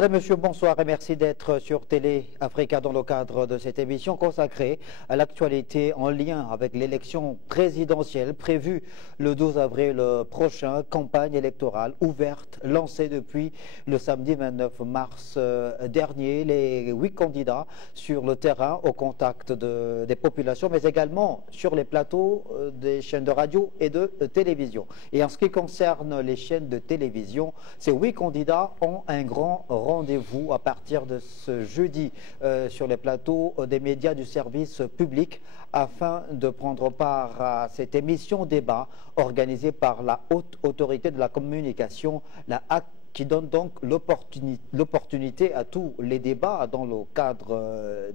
Madame, Monsieur, bonsoir et merci d'être sur Télé Africa dans le cadre de cette émission consacrée à l'actualité en lien avec l'élection présidentielle prévue le 12 avril prochain. Campagne électorale ouverte, lancée depuis le samedi 29 mars dernier. Les 8 candidats sur le terrain au contact des populations, mais également sur les plateaux des chaînes de radio et de télévision. Et en ce qui concerne les chaînes de télévision, ces 8 candidats ont un grand rendez-vous à partir de ce jeudi sur les plateaux des médias du service public afin de prendre part à cette émission débat organisée par la Haute Autorité de la Communication, la HAC, qui donne donc l'opportunité à tous les débats dans le cadre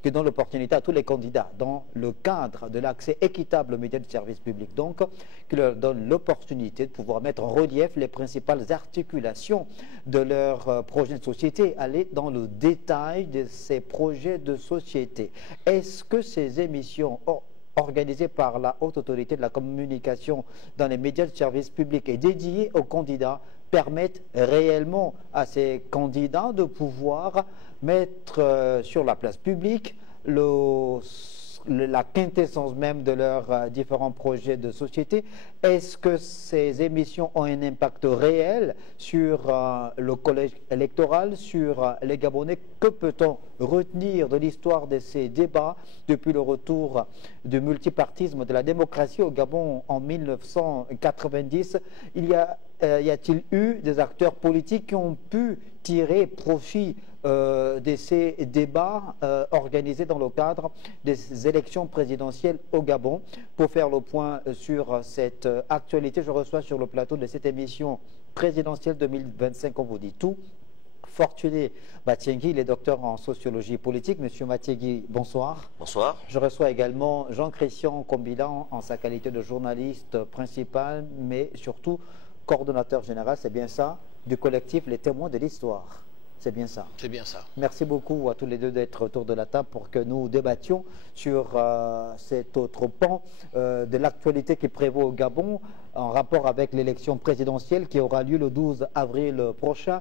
qui donne l'opportunité à tous les candidats dans le cadre de l'accès équitable aux médias du service public, donc qui leur donne l'opportunité de pouvoir mettre en relief les principales articulations de leur projet de société, aller dans le détail de ces projets de société. Est-ce que ces émissions organisées par la Haute Autorité de la Communication dans les médias de service public et dédiées aux candidats permettent réellement à ces candidats de pouvoir mettre sur la place publique la quintessence même de leurs différents projets de société? Est-ce que ces émissions ont un impact réel sur le collège électoral, sur les Gabonais? Que peut-on retenir de l'histoire de ces débats depuis le retour du multipartisme, de la démocratie au Gabon en 1990? Y a-t-il eu des acteurs politiques qui ont pu tirer profit de ces débats organisés dans le cadre des élections présidentielles au Gabon? Pour faire le point sur cette actualité, je reçois sur le plateau de cette émission présidentielle 2025, on vous dit tout, Fortuné Matiengui, il est docteur en sociologie politique. Monsieur Matiengui, bonsoir. Bonsoir. Je reçois également Jean-Christian Combilan en sa qualité de journaliste principal, mais surtout coordonnateur général, c'est bien ça, du collectif Les Témoins de l'Histoire. C'est bien ça. C'est bien ça. Merci beaucoup à tous les deux d'être autour de la table pour que nous débattions sur cet autre pan de l'actualité qui prévaut au Gabon en rapport avec l'élection présidentielle qui aura lieu le 12 avril prochain.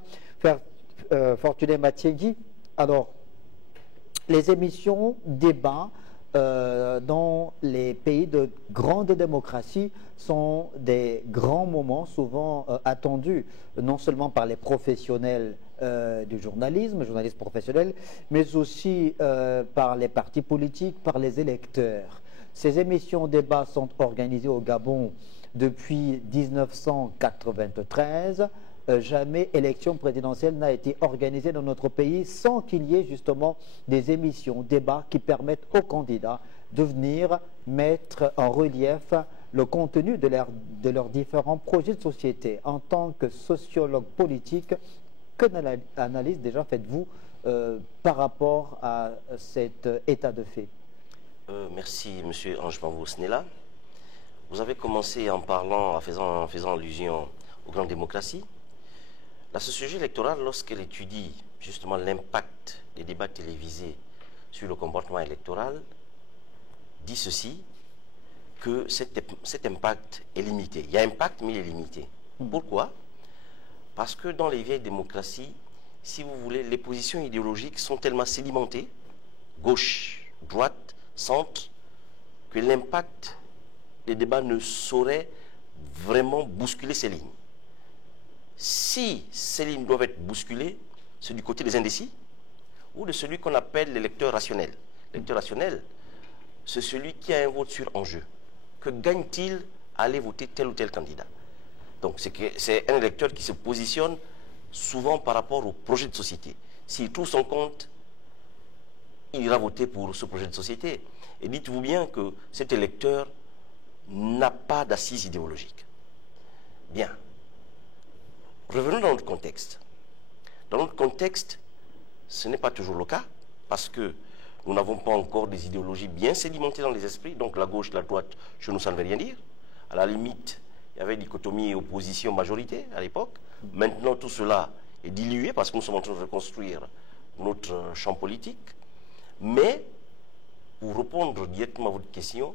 Fortuné Matiengui, alors, les émissions, débats dans les pays de grande démocratie sont des grands moments souvent attendus, non seulement par les professionnels du journalisme, journalistes professionnels, mais aussi par les partis politiques, par les électeurs. Ces émissions débats sont organisées au Gabon depuis 1993. Jamais élection présidentielle n'a été organisée dans notre pays sans qu'il y ait justement des émissions, débats qui permettent aux candidats de venir mettre en relief le contenu de leurs différents projets de société. En tant que sociologue politique, quelle analyse déjà faites-vous par rapport à cet état de fait? Merci, Monsieur Ange Bambou-Snella. Vous avez commencé en parlant, en faisant allusion aux grandes démocraties. La sociologie électorale, lorsqu'elle étudie justement l'impact des débats télévisés sur le comportement électoral, dit ceci, que cet impact est limité. Il y a impact, mais il est limité. Pourquoi? Parce que dans les vieilles démocraties, si vous voulez, les positions idéologiques sont tellement sédimentées, gauche, droite, centre, que l'impact des débats ne saurait vraiment bousculer ces lignes. Si ces lignes doivent être bousculées, c'est du côté des indécis ou de celui qu'on appelle l'électeur rationnel. L'électeur rationnel, c'est celui qui a un vote sur enjeu. Que gagne-t-il à aller voter tel ou tel candidat? Donc c'est un électeur qui se positionne souvent par rapport au projet de société. S'il trouve son compte, il ira voter pour ce projet de société. Et dites-vous bien que cet électeur n'a pas d'assise idéologique. Bien. Revenons dans notre contexte. Dans notre contexte, ce n'est pas toujours le cas, parce que nous n'avons pas encore des idéologies bien sédimentées dans les esprits, donc la gauche, la droite, chez nous, ça ne veut rien dire. À la limite, il y avait dichotomie opposition-majorité à l'époque. Maintenant, tout cela est dilué, parce que nous sommes en train de reconstruire notre champ politique. Mais, pour répondre directement à votre question,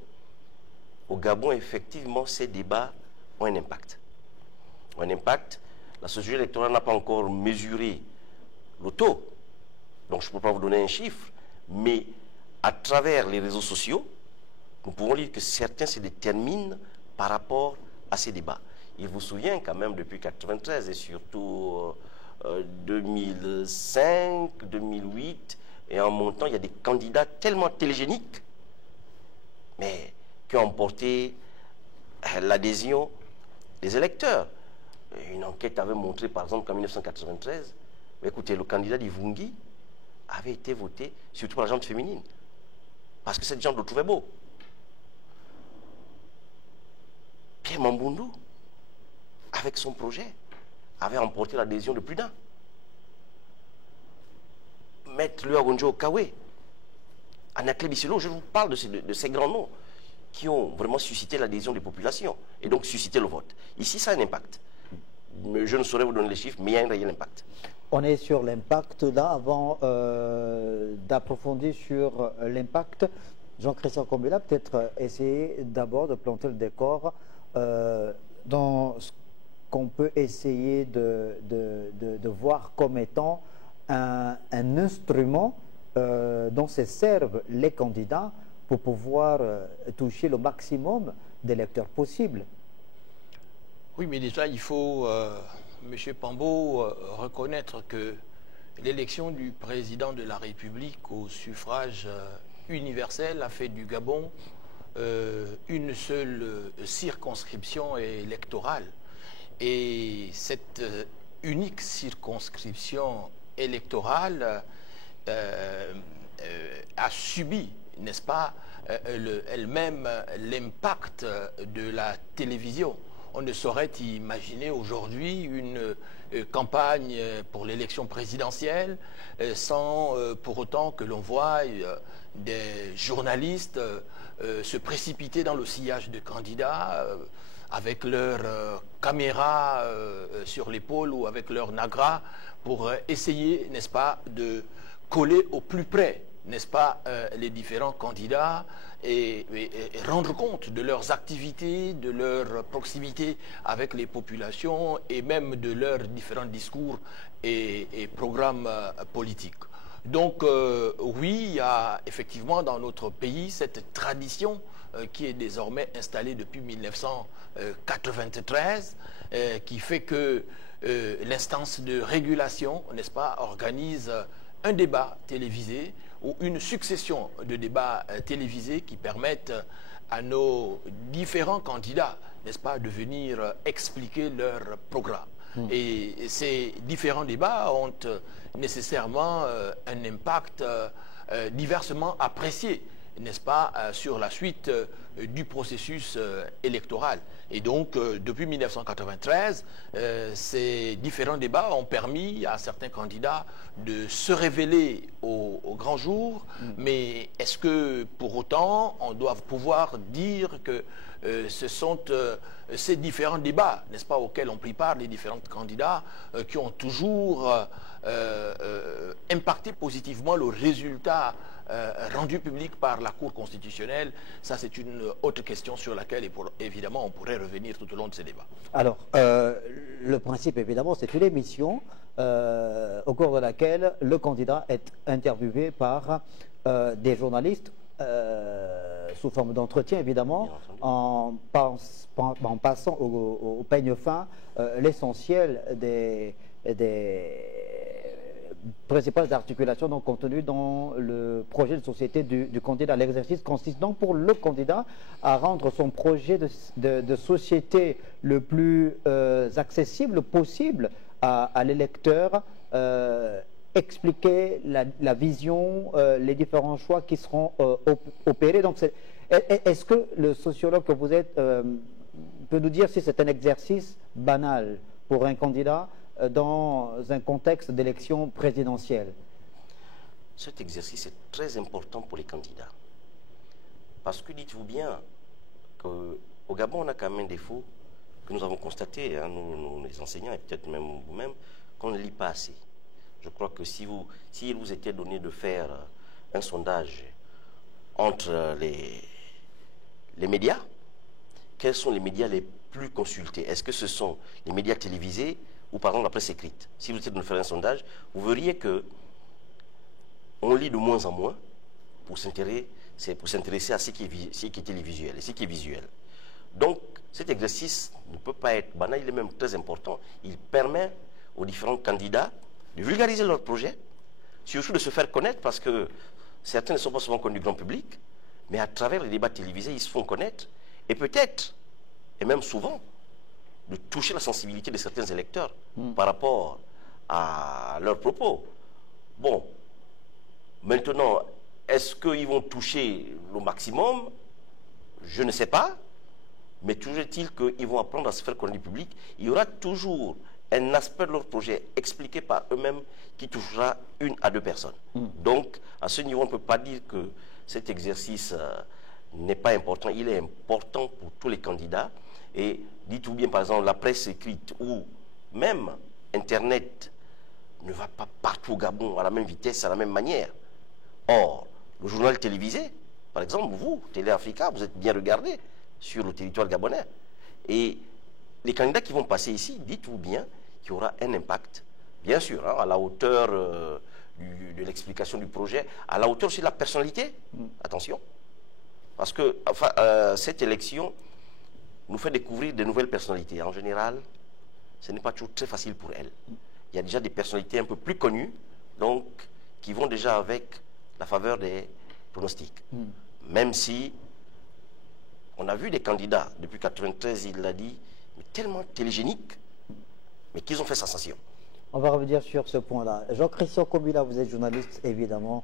au Gabon, effectivement, ces débats ont un impact. La société électorale n'a pas encore mesuré le taux. Donc je ne peux pas vous donner un chiffre, mais à travers les réseaux sociaux, nous pouvons lire que certains se déterminent par rapport à ces débats. Il vous souvient quand même depuis 1993 et surtout 2005, 2008, et en montant, il y a des candidats tellement télégéniques, mais qui ont emporté l'adhésion des électeurs. Une enquête avait montré, par exemple, qu'en 1993, écoutez, le candidat d'Ivungi avait été voté surtout par la gente féminine, parce que cette gente le trouvait beau. Pierre Mambundu, avec son projet, avait emporté l'adhésion de plus d'un. Maître Luagonjo Okawe, Anakle Bisselo, je vous parle de ces grands noms qui ont vraiment suscité l'adhésion des populations et donc suscité le vote. Ici, ça a un impact. Je ne saurais vous donner les chiffres, mais il y a un réel impact. On est sur l'impact là. Avant d'approfondir sur l'impact, Jean-Christian Kombela, peut-être essayer d'abord de planter le décor dans ce qu'on peut essayer de voir comme étant un instrument dont se servent les candidats pour pouvoir toucher le maximum d'électeurs possibles. Oui, mais déjà, il faut, M. Pambo, reconnaître que l'élection du président de la République au suffrage universel a fait du Gabon une seule circonscription électorale. Et cette unique circonscription électorale a subi, n'est-ce pas, elle-même l'impact de la télévision. On ne saurait imaginer aujourd'hui une campagne pour l'élection présidentielle sans pour autant que l'on voie des journalistes se précipiter dans le sillage de candidats avec leur caméra sur l'épaule ou avec leur nagra pour essayer, n'est-ce pas, de coller au plus près, n'est-ce pas, les différents candidats et rendre compte de leurs activités, de leur proximité avec les populations et même de leurs différents discours et programmes politiques. Donc oui, il y a effectivement dans notre pays cette tradition qui est désormais installée depuis 1993, qui fait que l'instance de régulation, n'est-ce pas, organise un débat télévisé ou une succession de débats télévisés qui permettent à nos différents candidats, n'est-ce pas, de venir expliquer leur programme. Et ces différents débats ont nécessairement un impact diversement apprécié, n'est-ce pas, sur la suite du processus électoral. Et donc, depuis 1993, ces différents débats ont permis à certains candidats de se révéler au grand jour. Mais est-ce que, pour autant, on doit pouvoir dire que ce sont ces différents débats, n'est-ce pas, auxquels ont pris part les différents candidats, qui ont toujours impacté positivement le résultat rendu public par la Cour constitutionnelle? Ça, c'est une autre question sur laquelle, évidemment, on pourrait revenir tout au long de ces débats. Alors, le principe, évidemment, c'est une émission au cours de laquelle le candidat est interviewé par des journalistes sous forme d'entretien, évidemment, en passant au peigne fin l'essentiel des principales articulations donc contenues dans le projet de société du candidat. L'exercice consiste donc pour le candidat à rendre son projet de société le plus accessible possible à l'électeur, expliquer la vision, les différents choix qui seront opérés. Donc, est-ce que le sociologue que vous êtes peut nous dire si c'est un exercice banal pour un candidat dans un contexte d'élection présidentielle? Cet exercice est très important pour les candidats. Parce que dites-vous bien qu'au Gabon, on a quand même un défaut que nous avons constaté, hein, nous les enseignants et peut-être même vous-même, qu'on ne lit pas assez. Je crois que s'il vous était donné de faire un sondage entre les médias, quels sont les médias les plus consultés? Est-ce que ce sont les médias télévisés ou par exemple la presse écrite. Si vous étiez de faire un sondage, vous verriez que on lit de moins en moins pour s'intéresser à ce qui est télévisuel et ce qui est visuel. Donc, cet exercice ne peut pas être banal, il est même très important. Il permet aux différents candidats de vulgariser leur projet, surtout de se faire connaître, parce que certains ne sont pas souvent connus du grand public, mais à travers les débats télévisés, ils se font connaître, et peut-être, et même souvent, de toucher la sensibilité de certains électeurs par rapport à leurs propos. Bon, maintenant, est-ce qu'ils vont toucher le maximum? Je ne sais pas. Mais toujours est-il qu'ils vont apprendre à se faire connaître du public. Il y aura toujours un aspect de leur projet expliqué par eux-mêmes qui touchera 1 à 2 personnes. Donc, à ce niveau, on ne peut pas dire que cet exercice n'est pas important. Il est important pour tous les candidats. Et dites-vous bien, par exemple, la presse écrite ou même Internet ne va pas partout au Gabon à la même vitesse, à la même manière. Or, le journal télévisé, par exemple, vous, Télé Africa, vous êtes bien regardé sur le territoire gabonais. Et les candidats qui vont passer ici, dites-vous bien qu'il y aura un impact, bien sûr, à la hauteur de l'explication du projet, à la hauteur aussi de la personnalité. Attention. Parce que cette élection nous fait découvrir de nouvelles personnalités. En général, ce n'est pas toujours très facile pour elles. Il y a déjà des personnalités un peu plus connues, donc, qui vont déjà avec la faveur des pronostics. Même si on a vu des candidats, depuis 1993, il l'a dit, mais tellement télégéniques, mais qu'ils ont fait sensation. On va revenir sur ce point-là. Jean-Christian Kobila, vous êtes journaliste, évidemment.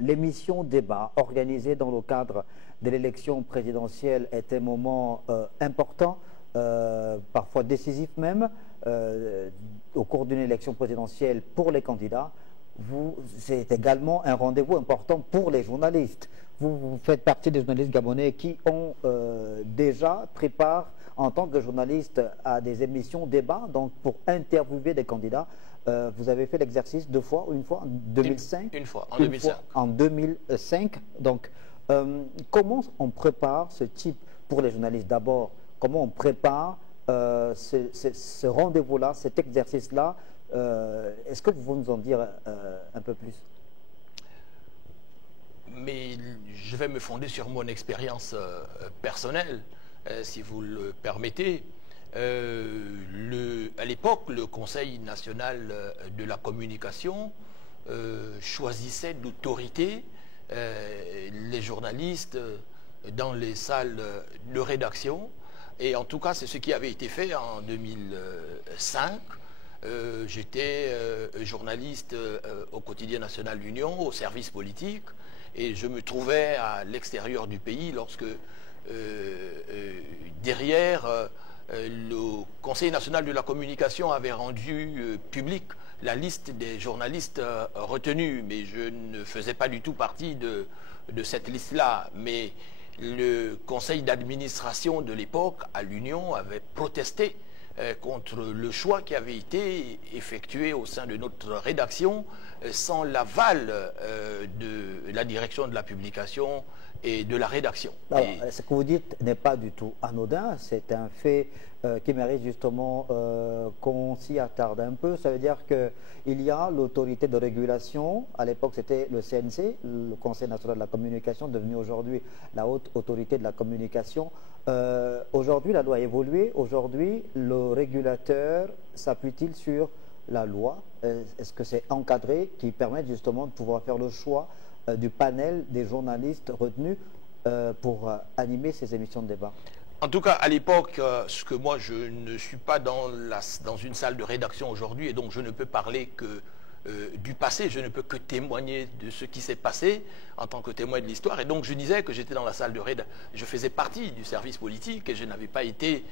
L'émission Débat, organisée dans le cadre de l'élection présidentielle, est un moment important, parfois décisif même, au cours d'une élection présidentielle pour les candidats. C'est également un rendez-vous important pour les journalistes. Vous faites partie des journalistes gabonais qui ont déjà pris part en tant que journaliste à des émissions débat, donc pour interviewer des candidats. Vous avez fait l'exercice 2 fois ou une fois en 2005? Une fois, en 2005. En 2005. Donc, comment on prépare ce type pour les journalistes? D'abord, comment on prépare ce rendez-vous-là, cet exercice-là? Est-ce que vous pouvez nous en dire un peu plus? Mais je vais me fonder sur mon expérience personnelle, si vous le permettez. À l'époque, le Conseil national de la communication choisissait d'autorité les journalistes dans les salles de rédaction. Et en tout cas, c'est ce qui avait été fait en 2005. J'étais journaliste au quotidien national L'Union, au service politique, et je me trouvais à l'extérieur du pays lorsque derrière le Conseil national de la communication avait rendu public la liste des journalistes retenus, mais je ne faisais pas du tout partie de cette liste-là. Mais le conseil d'administration de l'époque à l'Union avait protesté contre le choix qui avait été effectué au sein de notre rédaction sans l'aval de la direction de la publication et de la rédaction. Alors, ce que vous dites n'est pas du tout anodin, c'est un fait qui mérite justement qu'on s'y attarde un peu. Ça veut dire qu'il y a l'autorité de régulation, à l'époque c'était le CNC, le Conseil national de la communication, devenu aujourd'hui la haute autorité de la communication. Aujourd'hui la loi a évolué, aujourd'hui le régulateur s'appuie-t-il sur la loi? Est-ce que c'est encadré qui permet justement de pouvoir faire le choix du panel des journalistes retenus pour animer ces émissions de débat? En tout cas, à l'époque, ce que moi, je ne suis pas dans une salle de rédaction aujourd'hui, et donc je ne peux parler que du passé, je ne peux que témoigner de ce qui s'est passé en tant que témoin de l'histoire. Et donc je disais que j'étais dans la salle de rédaction, je faisais partie du service politique et je n'avais pas été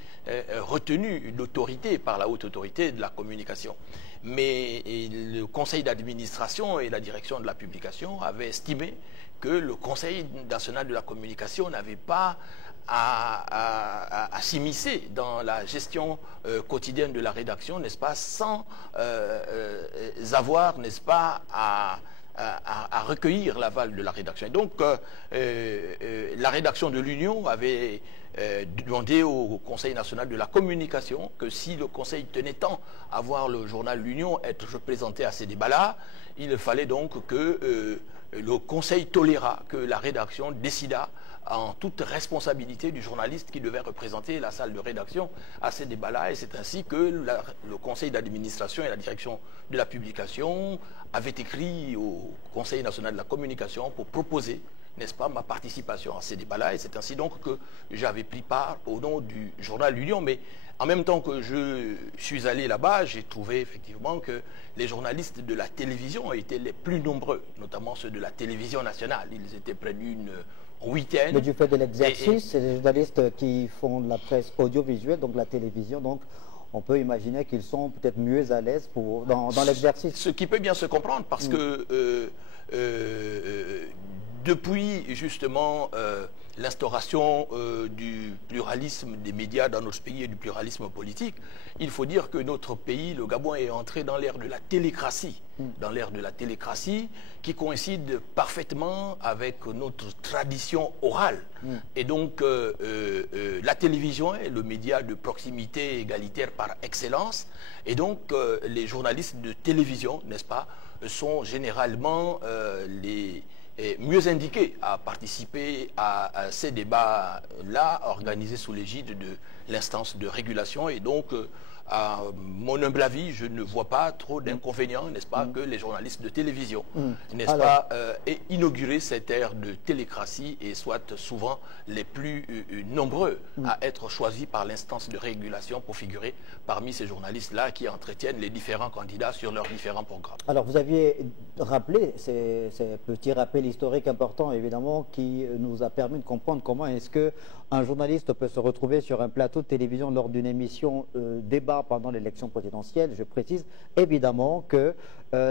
retenu d'autorité par la haute autorité de la communication. Mais le conseil d'administration et la direction de la publication avaient estimé que le Conseil national de la communication n'avait pas à s'immiscer dans la gestion quotidienne de la rédaction, n'est-ce pas, sans avoir, n'est-ce pas, à à recueillir l'aval de la rédaction. Et donc, la rédaction de l'Union avait demandé au Conseil national de la communication que si le Conseil tenait tant à voir le journal L'Union être représenté à ces débats-là, il fallait donc que le Conseil tolérât que la rédaction décida en toute responsabilité du journaliste qui devait représenter la salle de rédaction à ces débats-là. Et c'est ainsi que le conseil d'administration et la direction de la publication avaient écrit au Conseil national de la communication pour proposer, n'est-ce pas, ma participation à ces débats-là. Et c'est ainsi donc que j'avais pris part au nom du journal L'Union. Mais en même temps que je suis allé là-bas, j'ai trouvé effectivement que les journalistes de la télévision étaient les plus nombreux, notamment ceux de la télévision nationale. Ils étaient près d'une huitaine. Mais du fait de l'exercice, c'est des journalistes qui font de la presse audiovisuelle, donc la télévision, donc on peut imaginer qu'ils sont peut-être mieux à l'aise dans l'exercice. Ce qui peut bien se comprendre, parce que depuis justement l'instauration du pluralisme des médias dans notre pays et du pluralisme politique, il faut dire que notre pays, le Gabon, est entré dans l'ère de la télécratie. Dans l'ère de la télécratie qui coïncide parfaitement avec notre tradition orale. Et donc, la télévision est le média de proximité égalitaire par excellence. Et donc, les journalistes de télévision, n'est-ce pas, sont généralement les mieux indiqués à participer à ces débats-là, organisés sous l'égide de l'instance de régulation. Et donc, à mon humble avis, je ne vois pas trop d'inconvénients, n'est-ce pas, que les journalistes de télévision, n'est-ce pas, aient inauguré cette ère de télécratie et soient souvent les plus nombreux à être choisis par l'instance de régulation pour figurer parmi ces journalistes-là qui entretiennent les différents candidats sur leurs différents programmes. Alors, vous aviez rappelé ces petits rappels historiques importants, évidemment, qui nous a permis de comprendre comment est-ce qu'un journaliste peut se retrouver sur un plateau de télévision lors d'une émission débat pendant l'élection présidentielle. Je précise évidemment que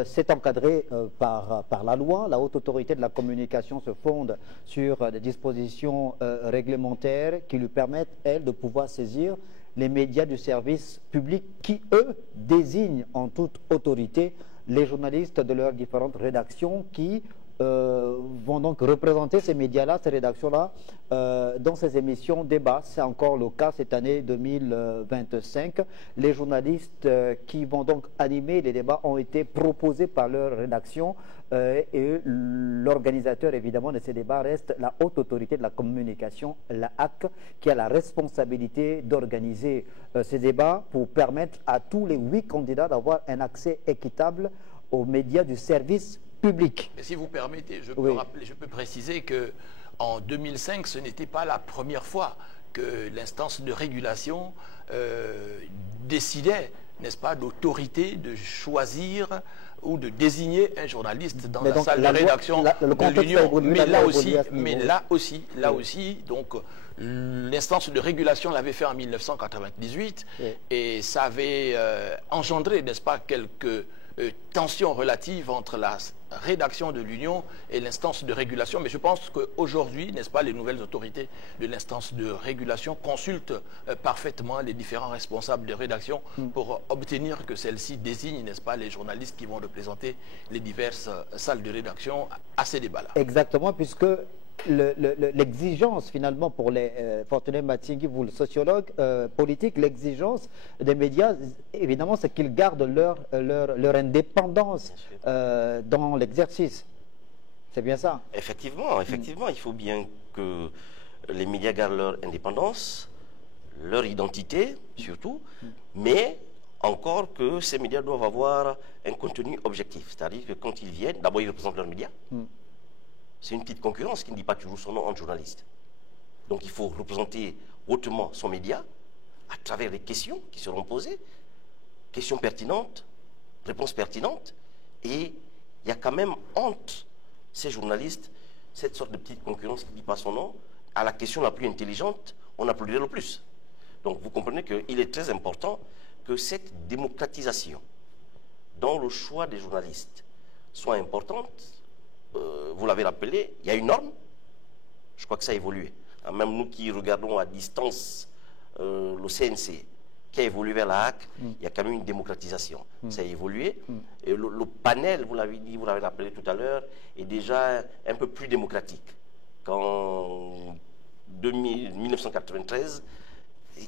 c'est encadré par la loi. La haute autorité de la communication se fonde sur des dispositions réglementaires qui lui permettent, elle, de pouvoir saisir les médias du service public qui, eux, désignent en toute autorité les journalistes de leurs différentes rédactions qui vont donc représenter ces médias-là, ces rédactions-là, dans ces émissions débat. C'est encore le cas cette année 2025. Les journalistes qui vont donc animer les débats ont été proposés par leur rédaction et l'organisateur, évidemment, de ces débats reste la haute autorité de la communication, la HAC, qui a la responsabilité d'organiser ces débats pour permettre à tous les 8 candidats d'avoir un accès équitable aux médias du service public. Mais si vous permettez, je peux préciser qu'en 2005, ce n'était pas la première fois que l'instance de régulation décidait, n'est-ce pas, d'autorité de choisir ou de désigner un journaliste dans la salle de rédaction de l'Union. Mais là aussi, donc, l'instance de régulation l'avait fait en 1998 et ça avait engendré, n'est-ce pas, quelques tensions relatives entre la rédaction de l'Union et l'instance de régulation. Mais je pense qu'aujourd'hui, n'est-ce pas, les nouvelles autorités de l'instance de régulation consultent parfaitement les différents responsables de rédaction pour obtenir que celle-ci désigne, n'est-ce pas, les journalistes qui vont représenter les diverses salles de rédaction à ces débats-là. Exactement, puisque l'exigence finalement pour les Fortuné Matingui, vous le sociologue politique, l'exigence des médias, évidemment, c'est qu'ils gardent leur indépendance dans l'exercice. C'est bien ça? Effectivement, il faut bien que les médias gardent leur indépendance, leur identité surtout, mais encore que ces médias doivent avoir un contenu objectif. C'est-à-dire que quand ils viennent, d'abord ils représentent leurs médias. C'est une petite concurrence qui ne dit pas toujours son nom en journaliste. Donc il faut représenter hautement son média à travers les questions qui seront posées, questions pertinentes, réponses pertinentes, et il y a quand même entre ces journalistes cette sorte de petite concurrence qui ne dit pas son nom. À la question la plus intelligente, on applaudirait le plus. Donc vous comprenez qu'il est très important que cette démocratisation dans le choix des journalistes soit importante. Vous l'avez rappelé, il y a une norme, je crois que ça a évolué. Même nous qui regardons à distance le CNC, qui a évolué vers la HAC, il y a quand même une démocratisation. Ça a évolué. Et le panel, vous l'avez dit, vous l'avez rappelé tout à l'heure, est déjà un peu plus démocratique. Qu'en 1993,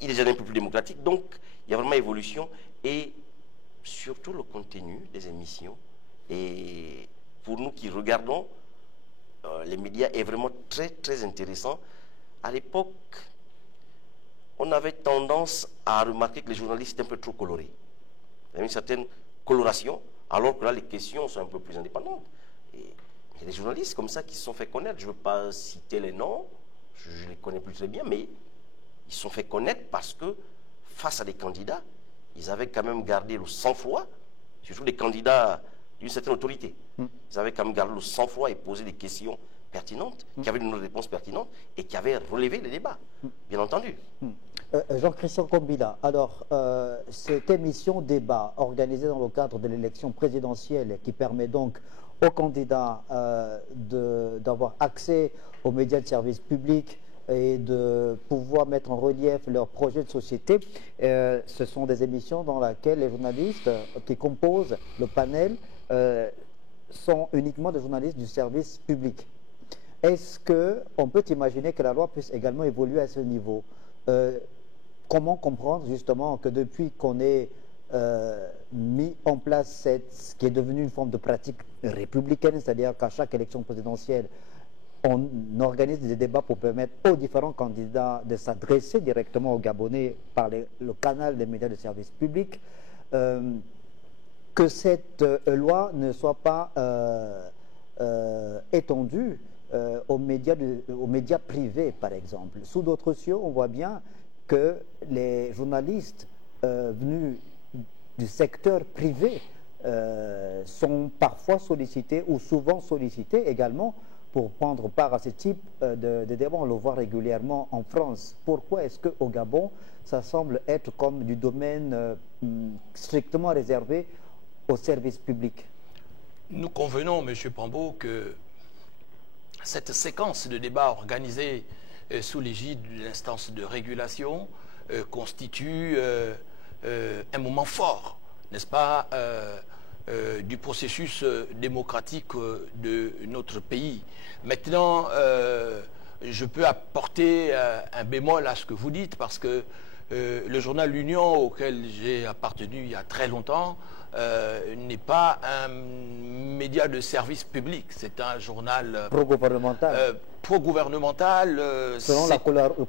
il est déjà un peu plus démocratique. Donc, il y a vraiment évolution. Et surtout le contenu des émissions. Et pour nous qui regardons, les médias est vraiment très, très intéressant. À l'époque, on avait tendance à remarquer que les journalistes étaient un peu trop colorés. Il y a une certaine coloration, alors que là, les questions sont un peu plus indépendantes. Et il y a des journalistes comme ça qui se sont fait connaître. Je ne veux pas citer les noms, je ne les connais plus très bien, mais ils se sont fait connaître parce que, face à des candidats, ils avaient quand même gardé le sang-froid, surtout des candidats d'une certaine autorité. Ils avaient quand même gardé le sang-froid et posé des questions pertinentes, qui avaient une réponse pertinente et qui avaient relevé les débats, bien entendu. Jean-Christian Combila, alors cette émission débat organisée dans le cadre de l'élection présidentielle qui permet donc aux candidats d'avoir accès aux médias de service public et de pouvoir mettre en relief leurs projets de société, ce sont des émissions dans lesquelles les journalistes qui composent le panel sont uniquement des journalistes du service public. Est-ce qu'on peut imaginer que la loi puisse également évoluer à ce niveau? Comment comprendre justement que depuis qu'on ait mis en place ce qui est devenu une forme de pratique républicaine, c'est-à-dire qu'à chaque élection présidentielle, on organise des débats pour permettre aux différents candidats de s'adresser directement aux Gabonais par le canal des médias de service public, que cette loi ne soit pas étendue aux médias privés, par exemple. Sous d'autres cieux, on voit bien que les journalistes venus du secteur privé sont parfois sollicités ou souvent sollicités également pour prendre part à ce type de débat. On le voit régulièrement en France. Pourquoi est-ce qu'au Gabon, ça semble être comme du domaine strictement réservé au service public? Nous convenons, M. Pambo, que cette séquence de débats organisée sous l'égide de l'instance de régulation constitue un moment fort, n'est-ce pas, du processus démocratique de notre pays. Maintenant, je peux apporter un bémol à ce que vous dites, parce que le journal L'Union, auquel j'ai appartenu il y a très longtemps, n'est pas un média de service public. C'est un journal pro-gouvernemental. Pro-gouvernemental. Selon la coloration,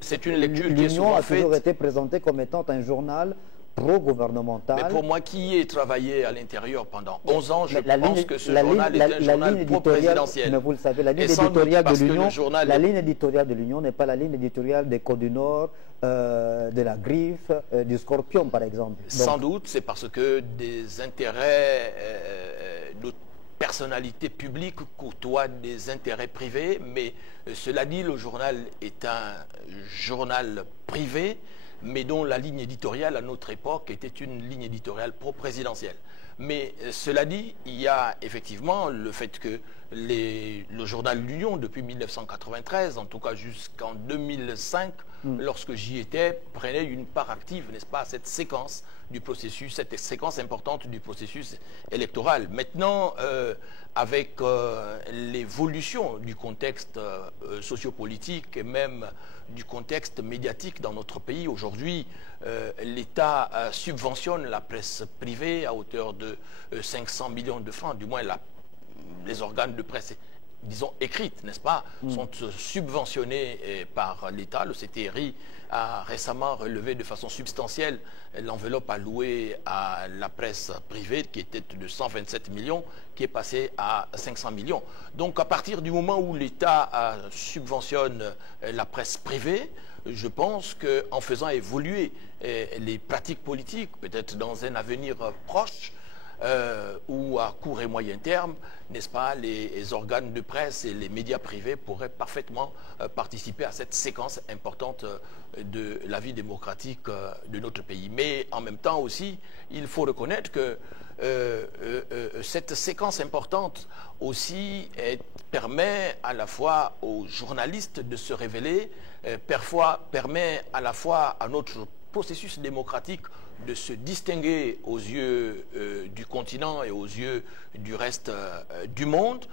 c'est une lecture qui est L'Union souvent a faite. toujours été présentée comme étant un journal pro-gouvernemental. Mais pour moi qui ai travaillé à l'intérieur pendant 11 ans, je la pense ligne- que ce la journal ligne- est la- un la journal ligne pro-présidentiel. mais vous le savez, la ligne Et sans doute éditoriale de parce que le l'Union, journal la est- ligne éditoriale de l'Union n'est pas la ligne éditoriale des Côtes du Nord, de la Griffe, du Scorpion, par exemple. Donc, Sans doute, c'est parce que des intérêts de personnalités publiques côtoient des intérêts privés, mais cela dit, le journal est un journal privé, mais dont la ligne éditoriale à notre époque était une ligne éditoriale pro-présidentielle. Mais cela dit, il y a effectivement le fait que le journal L'Union, depuis 1993, en tout cas jusqu'en 2005, lorsque j'y étais, prenait une part active, n'est-ce pas, à cette séquence du processus, cette séquence importante du processus électoral. Maintenant, avec l'évolution du contexte sociopolitique et même du contexte médiatique dans notre pays, aujourd'hui, l'État subventionne la presse privée à hauteur de 500 millions de francs, du moins les organes de presse, disons, écrites, n'est-ce pas, sont subventionnés par l'État. Le CTRI a récemment relevé de façon substantielle l'enveloppe allouée à la presse privée, qui était de 127 millions, qui est passée à 500 millions. Donc à partir du moment où l'État subventionne la presse privée, je pense qu'en faisant évoluer les pratiques politiques, peut-être dans un avenir proche, ou à court et moyen terme, n'est-ce pas, les organes de presse et les médias privés pourraient parfaitement participer à cette séquence importante de la vie démocratique de notre pays. Mais en même temps aussi, il faut reconnaître que cette séquence importante aussi permet à la fois aux journalistes de se révéler, parfois permet à la fois à notre processus démocratique de se distinguer aux yeux du continent et aux yeux du reste du monde,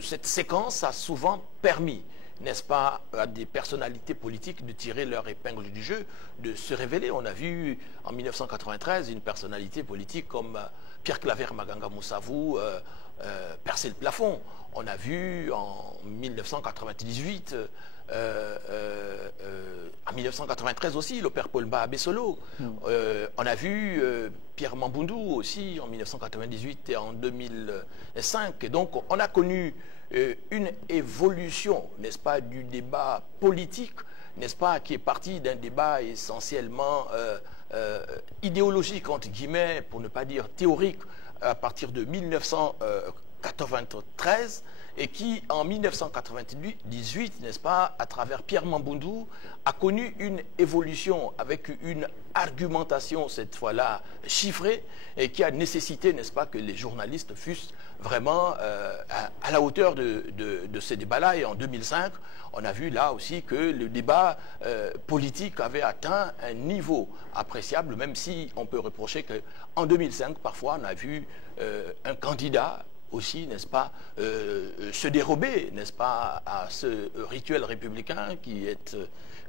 cette séquence a souvent permis, n'est-ce pas, à des personnalités politiques de tirer leur épingle du jeu, de se révéler. On a vu en 1993 une personnalité politique comme Pierre Claver Maganga Moussavou percer le plafond. On a vu en 1998, en 1993 aussi, le père Paul Mba Abessolo. On a vu Pierre Mamboundou aussi en 1998 et en 2005. Et donc on a connu une évolution, n'est-ce pas, du débat politique, n'est-ce pas, qui est parti d'un débat essentiellement idéologique, entre guillemets, pour ne pas dire théorique, à partir de 1993, et qui, en 1998, n'est-ce pas, à travers Pierre Mamboundou, a connu une évolution avec une argumentation, cette fois-là, chiffrée, et qui a nécessité, n'est-ce pas, que les journalistes fussent vraiment à la hauteur de ces débats-là. Et en 2005, on a vu là aussi que le débat politique avait atteint un niveau appréciable, même si on peut reprocher qu'en 2005, parfois, on a vu un candidat aussi, n'est-ce pas, se dérober, n'est-ce pas, à ce rituel républicain qui est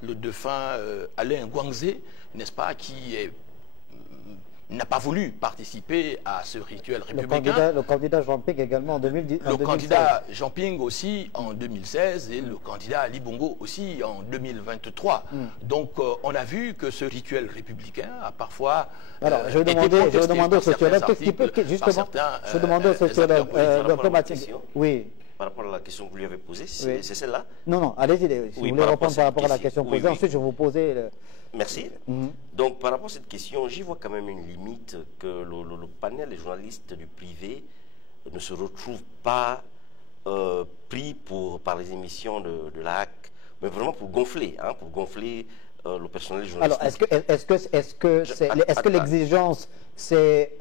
le défunt Alain Guangzé, n'est-ce pas, qui n'a pas voulu participer à ce rituel républicain. Le candidat Jean Ping également en 2010. Le candidat Jean Ping aussi en 2016 et le candidat Ali Bongo aussi en 2023. Donc on a vu que ce rituel républicain a parfois... Alors je vais demander au sociologue, qu'est-ce qui peut justement... Je vais demander au sociologue, oui. Par rapport à la question que vous lui avez posée, c'est celle-là? Non, allez-y, si vous voulez répondre par rapport à la question posée, ensuite je vais vous poser... Merci. Donc, par rapport à cette question, j'y vois quand même une limite que le panel des journalistes du privé ne se retrouve pas pris par les émissions de la HAC, mais vraiment pour gonfler le personnel journalistique. Alors, est-ce que l'exigence, c'est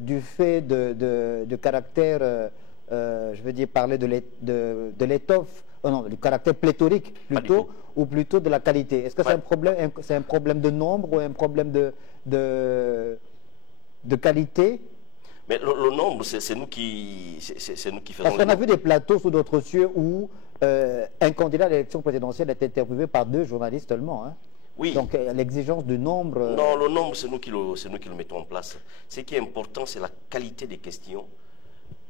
du fait de caractère, je veux dire, parler de l'étoffe, non, du caractère pléthorique plutôt, ou plutôt de la qualité? Est-ce que c'est un problème de nombre ou un problème de qualité? Mais le nombre, c'est nous qui faisons. Parce qu'on a vu des plateaux sous d'autres cieux où un candidat à l'élection présidentielle est interviewé par 2 journalistes seulement. Hein. Oui. Donc l'exigence du nombre... Non, le nombre, c'est nous qui le mettons en place. Ce qui est important, c'est la qualité des questions,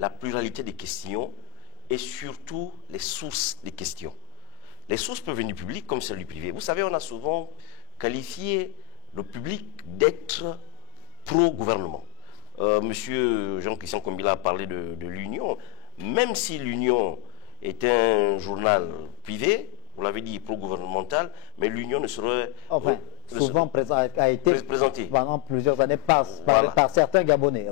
la pluralité des questions, et surtout les sources des questions. Les sources peuvent venir du public comme celles du privé. Vous savez, on a souvent qualifié le public d'être pro-gouvernement. Monsieur Jean-Christian Kombila a parlé de l'Union. Même si l'Union est un journal privé, vous l'avez dit, pro-gouvernemental, mais l'Union ne serait... souvent a été présenté pendant plusieurs années par certains Gabonais.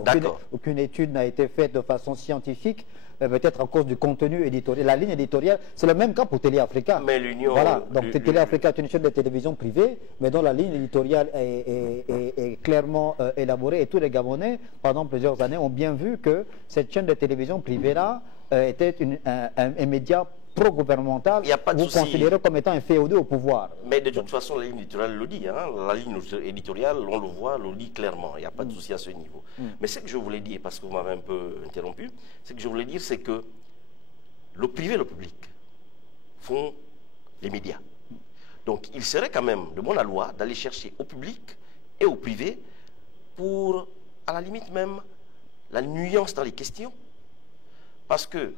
Aucune étude n'a été faite de façon scientifique, peut-être à cause du contenu éditorial. La ligne éditoriale, c'est le même cas pour Télé Africa. Mais l'Union... Voilà, donc Télé Africa est une chaîne de télévision privée, mais dont la ligne éditoriale est clairement élaborée. Et tous les Gabonais, pendant plusieurs années, ont bien vu que cette chaîne de télévision privée-là était un média pro-gouvernemental, vous considérez comme étant un féodé au pouvoir. Mais de toute façon, la ligne éditoriale le dit. Hein. La ligne éditoriale, on le voit, le dit clairement. Il n'y a pas de souci à ce niveau. Mais ce que je voulais dire, parce que vous m'avez un peu interrompu, ce que je voulais dire, c'est que le privé et le public font les médias. Donc, il serait quand même de bonne loi d'aller chercher au public et au privé pour, à la limite même, la nuance dans les questions. Parce que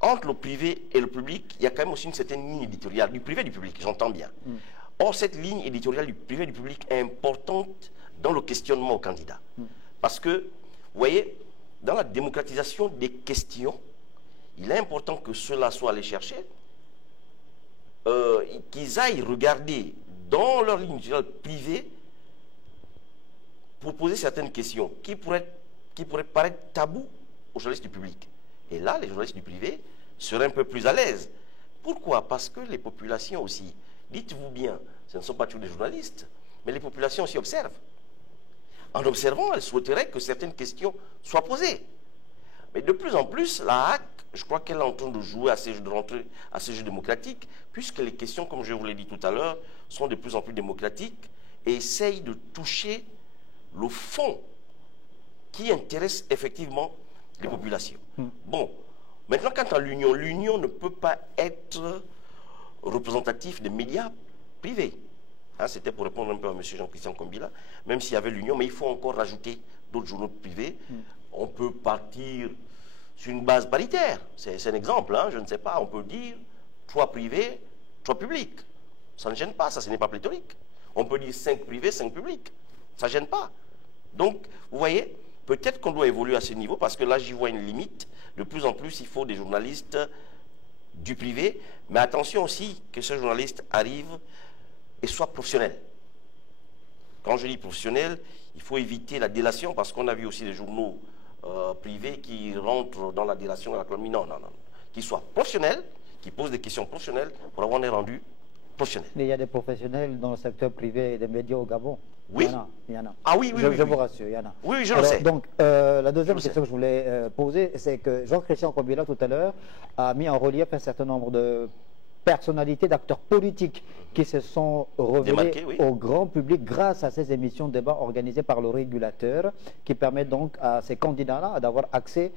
entre le privé et le public, il y a quand même aussi une certaine ligne éditoriale, du privé et du public, j'entends bien. Or, cette ligne éditoriale du privé et du public est importante dans le questionnement au candidat. Parce que, vous voyez, dans la démocratisation des questions, il est important que ceux-là soient allés chercher, qu'ils aillent regarder dans leur ligne éditoriale privée pour poser certaines questions qui pourraient paraître tabous aux journalistes du public. Et là, les journalistes du privé seraient un peu plus à l'aise. Pourquoi? Parce que les populations aussi, dites-vous bien, ce ne sont pas tous des journalistes, mais les populations aussi observent. En observant, elles souhaiteraient que certaines questions soient posées. Mais de plus en plus, la HAC, je crois qu'elle est en train de jouer à ces jeux démocratiques, puisque les questions, comme je vous l'ai dit tout à l'heure, sont de plus en plus démocratiques et essaye de toucher le fond qui intéresse effectivement les populations. Bon, maintenant, quant à l'Union, l'Union ne peut pas être représentatif des médias privés. Hein, c'était pour répondre un peu à M. Jean-Christian Kombila, même s'il y avait l'Union, mais il faut encore rajouter d'autres journaux privés. On peut partir sur une base paritaire. C'est un exemple, hein, je ne sais pas. On peut dire 3 privés, 3 publics. Ça ne gêne pas, ça, ce n'est pas pléthorique. On peut dire 5 privés, 5 publics. Ça ne gêne pas. Donc, vous voyez, peut-être qu'on doit évoluer à ce niveau, parce que là, j'y vois une limite. De plus en plus, il faut des journalistes du privé. Mais attention aussi que ce journaliste arrive et soit professionnel. Quand je dis professionnel, il faut éviter la délation, parce qu'on a vu aussi des journaux privés qui rentrent dans la délation et la calomnie. Non, non, non. Qu'ils soient professionnels, qui posent des questions professionnelles pour avoir des rendus professionnels. Mais il y a des professionnels dans le secteur privé et des médias au Gabon. Oui. Il y en a. Ah oui, oui, je oui. vous rassure, il y en a. Oui, je le sais. Donc, la deuxième Je le question sais. que je voulais poser, c'est que Jean-Christian Kombila, tout à l'heure, a mis en relief un certain nombre de personnalités, d'acteurs politiques qui se sont révélés Démarqués, oui. au grand public grâce à ces émissions de débat organisées par le régulateur, qui permettent donc à ces candidats-là d'avoir accès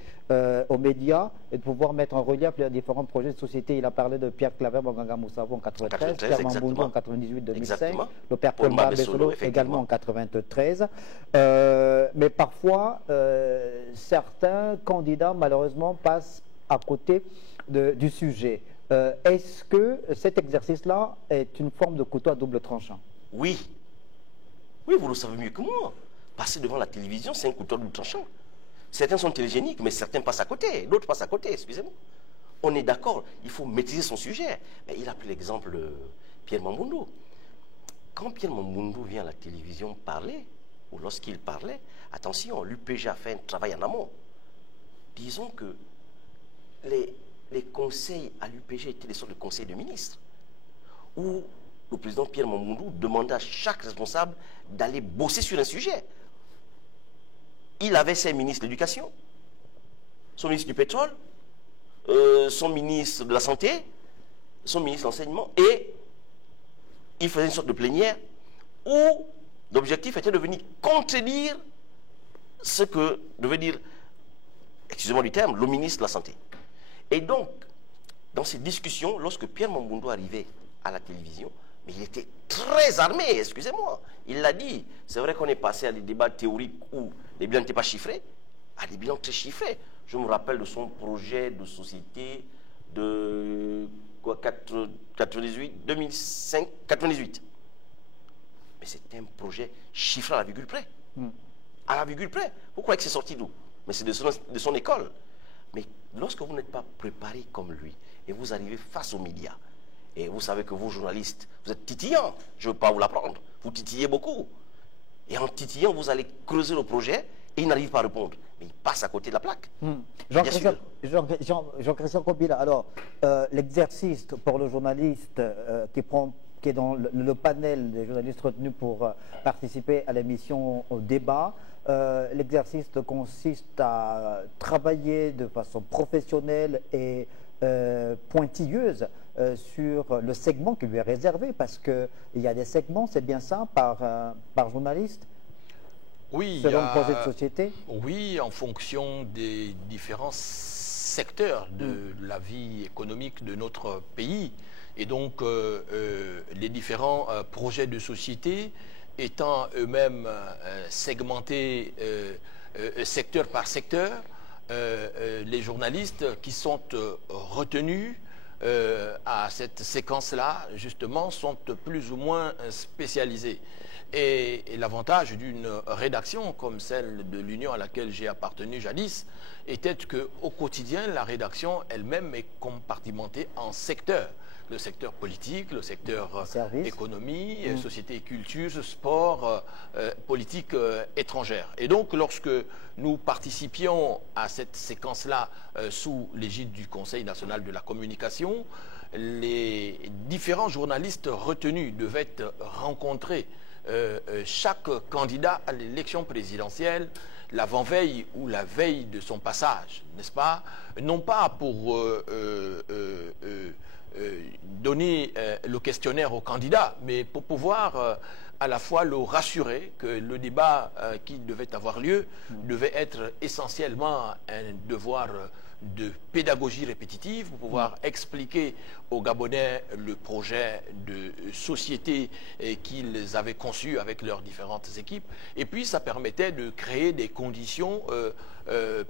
aux médias et de pouvoir mettre en relief les différents projets de société. Il a parlé de Pierre Claver Bonganga Moussavo en 93, Pierre Mamboundou en 98-2005, Exactement. le père Paul Kemba Mabesolo, Bessolo effectivement. également en 93. Mais parfois, certains candidats, malheureusement, passent à côté du sujet. Est-ce que cet exercice-là est une forme de couteau à double tranchant? Oui. Oui, vous le savez mieux que moi. Passer devant la télévision, c'est un couteau à double tranchant. Certains sont télégéniques, mais certains passent à côté. D'autres passent à côté, excusez-moi. On est d'accord, il faut maîtriser son sujet. Mais il a pris l'exemple de Pierre Mamboundou. Quand Pierre Mamboundou vient à la télévision parler, ou lorsqu'il parlait, attention, l'UPG a fait un travail en amont. Disons que les conseils à l'UPG étaient des sortes de conseils de ministres, où le président Pierre Mamboundou demandait à chaque responsable d'aller bosser sur un sujet. Il avait ses ministres de l'éducation, son ministre du pétrole, son ministre de la santé, son ministre de l'enseignement, et il faisait une sorte de plénière où l'objectif était de venir contredire ce que devait dire, excusez-moi du terme, le ministre de la santé. Et donc, dans ces discussions, lorsque Pierre Mamboundou arrivait à la télévision, mais il était très armé, excusez-moi. Il l'a dit. C'est vrai qu'on est passé à des débats théoriques où les bilans n'étaient pas chiffrés, à des bilans très chiffrés. Je me rappelle de son projet de société de 2005, 98. Mais c'était un projet chiffré à la virgule près. À la virgule près. Vous croyez que c'est sorti d'où? Mais c'est de son école. Mais lorsque vous n'êtes pas préparé comme lui, et vous arrivez face aux médias, et vous savez que vous, journalistes, vous êtes titillants, je ne veux pas vous l'apprendre, vous titillez beaucoup. Et en titillant, vous allez creuser le projet, et il n'arrive pas à répondre. Mais il passe à côté de la plaque. Jean-Christian Kombila, alors, l'exercice pour le journaliste qui est dans le panel des journalistes retenus pour participer à l'émission au débat, l'exercice consiste à travailler de façon professionnelle et pointilleuse sur le segment qui lui est réservé, parce qu'il y a des segments, c'est bien ça, par journaliste, oui, selon le projet de société? Oui, en fonction des différents secteurs de la vie économique de notre pays. Et donc, les différents projets de société étant eux-mêmes segmentés secteur par secteur, les journalistes qui sont retenus à cette séquence-là, justement, sont plus ou moins spécialisés. Et l'avantage d'une rédaction comme celle de l'Union à laquelle j'ai appartenu jadis était qu'au quotidien, la rédaction elle-même est compartimentée en secteurs. Le secteur politique, le secteur économie, société et culture, sport, politique étrangère. Et donc, lorsque nous participions à cette séquence-là sous l'égide du Conseil national de la communication, les différents journalistes retenus devaient rencontrer chaque candidat à l'élection présidentielle l'avant-veille ou la veille de son passage, n'est-ce pas? Non pas pour donner le questionnaire au candidat, mais pour pouvoir à la fois le rassurer que le débat qui devait avoir lieu devait être essentiellement un devoir de pédagogie répétitive pour pouvoir expliquer aux Gabonais le projet de société qu'ils avaient conçu avec leurs différentes équipes. Et puis, ça permettait de créer des conditions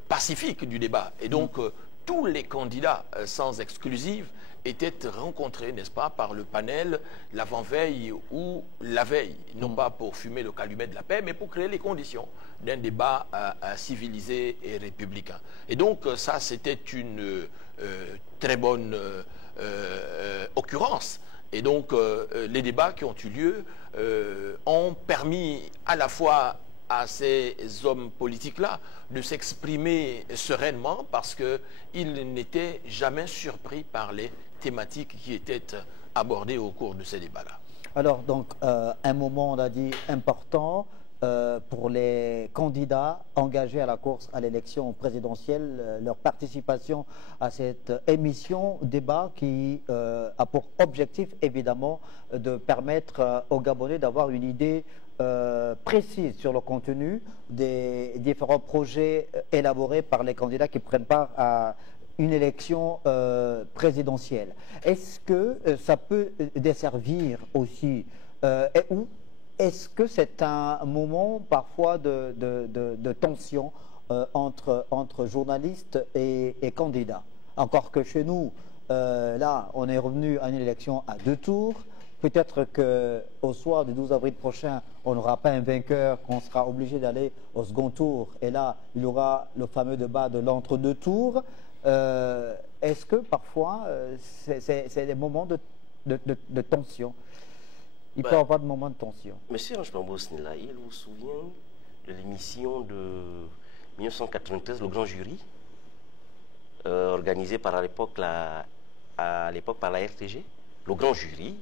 pacifiques du débat. Et donc, tous les candidats, sans exclusive, étaient rencontrés, n'est-ce pas, par le panel l'avant-veille ou la veille, non pas pour fumer le calumet de la paix, mais pour créer les conditions d'un débat civilisé et républicain. Et donc, ça, c'était une très bonne occurrence. Et donc, les débats qui ont eu lieu ont permis à la fois à ces hommes politiques-là de s'exprimer sereinement parce qu'ils n'étaient jamais surpris par les thématiques qui étaient abordées au cours de ces débats-là. Alors, donc, un moment, on a dit, important pour les candidats engagés à la course à l'élection présidentielle, leur participation à cette émission débat qui a pour objectif, évidemment, de permettre aux Gabonais d'avoir une idée précise sur le contenu des différents projets élaborés par les candidats qui prennent part à une élection présidentielle. Est-ce que ça peut desservir aussi ou est-ce que c'est un moment parfois de tension entre journalistes et candidats? Encore que chez nous, là, on est revenu à une élection à 2 tours. Peut-être qu'au soir du 12 avril prochain, on n'aura pas un vainqueur, qu'on sera obligé d'aller au second tour. Et là, il y aura le fameux débat de l'entre-deux tours. Est-ce que parfois, c'est des moments de tension? Il peut y avoir des moments de tension. Monsieur Ange-Bambo Snela, il vous souvient de l'émission de 1993, Le Grand Jury, organisée à l'époque par la RTG, Le Grand Jury.